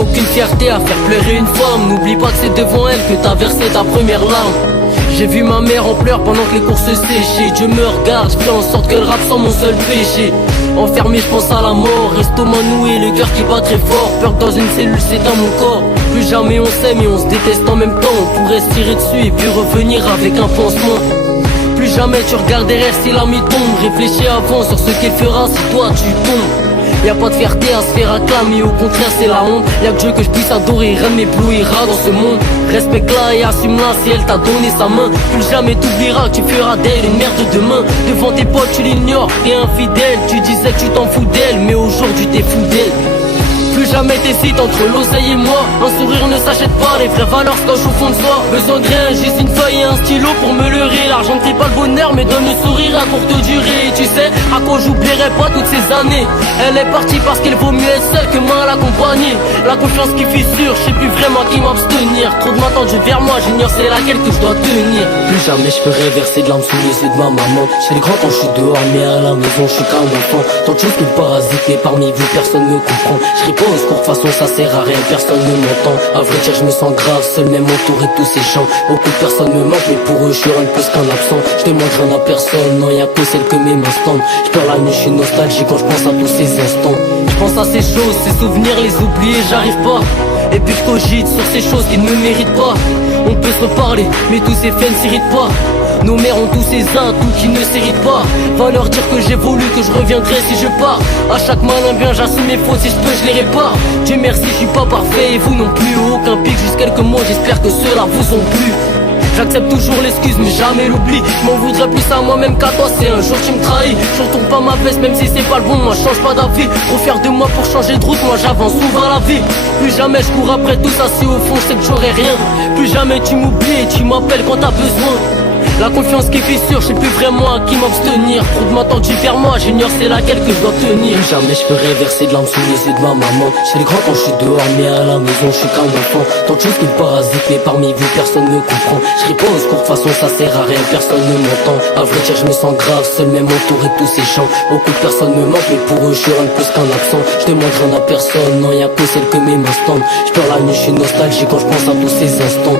aucune fierté à faire pleurer une femme. N'oublie pas que c'est devant elle que t'as versé ta première larme. J'ai vu ma mère en pleurs pendant que les courses séchaient. Dieu me regarde, je fais en sorte que le rap soit mon seul péché. Enfermé, je pense à la mort, estomac noué, le cœur qui bat très fort. Peur que dans une cellule s'éteint mon corps. Plus jamais on s'aime et on se déteste en même temps. On pourrait se tirer dessus et puis revenir avec un pansement. Plus jamais tu regardes derrière si l'ami tombe. Réfléchis avant sur ce qu'il fera si toi tu tombes. Y'a pas de fierté à se faire acclamer, au contraire c'est la honte. Y'a que Dieu que je puisse adorer, rien ne m'éblouira dans ce monde. Respecte-la et assume-la si elle t'a donné sa main. Plus jamais t'oublieras que tu feras d'elle une mère de demain. Devant tes potes tu l'ignores, t'es infidèle. Tu disais que tu t'en fous d'elle, mais aujourd'hui t'es fou d'elle. Plus jamais t'hésites entre l'oseille et moi. Un sourire ne s'achète pas, les vraies valeurs se cachent au fond de soi. Besoin de rien, juste une feuille et un stylo pour me leurrer. L'argent ne fait pas le bonheur mais donne le sourire à courte durée. Et tu sais à quoi j'oublierai pas toutes ces années. Elle est partie parce qu'il vaut mieux être seule que mal accompagnée. La confiance qui fissure, je sais plus vraiment qui m'abstenir. Trop de mains tendues vers moi, j'ignore c'est laquelle que je dois tenir. Plus jamais je ferai verser de larmes sous les yeux de ma maman. J'ai le grand quand je suis dehors mais à la maison je suis qu'un enfant. Tant de choses qui me parasitent mais parmi vous personne me comprend. Pas au secours, de toute façon ça sert à rien, personne ne m'entend. À vrai dire je me sens grave, seul même entouré de tous ces chants. Beaucoup de personnes me manquent mais pour eux je suis rien de plus qu'un absent. Je demande rien à personne, non y'a que celle que mes mains standent. Je pleure la nuit, je suis nostalgique quand je pense à tous ces instants. Je pense à ces choses, ces souvenirs, les oublier, j'arrive pas. Et puis je cogite sur ces choses qui ne me méritent pas. On peut se reparler, mais tous ces faits ne s'irritent pas. Nos mères ont tous ces atouts qui ne s'héritent pas. Va leur dire que j'évolue, que je reviendrai si je pars. À chaque malin bien j'assume mes fautes, si je peux je les répare. Dieu merci je suis pas parfait et vous non plus. Aucun pic, juste quelques mots, j'espère que ceux-là vous ont plu. J'accepte toujours l'excuse mais jamais l'oubli. Je m'en voudrais plus à moi-même qu'à toi. C'est un jour tu me trahis. Je retourne pas ma veste même si c'est pas le bon. Moi je change pas d'avis. Trop fier de moi pour changer de route. Moi j'avance souvent la vie. Plus jamais je cours après tout ça. Si au fond je sais que j'aurai rien. Plus jamais tu m'oublies et tu m'appelles quand t'as besoin. La confiance qui fissure, je sais plus vraiment à qui m'abstenir. Trop de mains tendues vers moi, j'ignore c'est laquelle que je dois tenir. Jamais je ferai verser de larmes sous les yeux de ma maman. J'ai le grand quand je suis dehors, mais à la maison je suis qu'un enfant. Tant de choses qui me parasitent, mais parmi vous personne ne comprend. Je crie pas au secours, de toute façon ça sert à rien, personne ne m'entend. À vrai dire je me sens grave, seul même entouré de tous ces chants. Beaucoup de personnes me manquent, mais pour eux je suis rien de plus qu'un absent. Je demande rien à personne, non y'a que celle que mes mains standent. Je pleure la nuit, je suis nostalgique quand je pense à tous ces instants.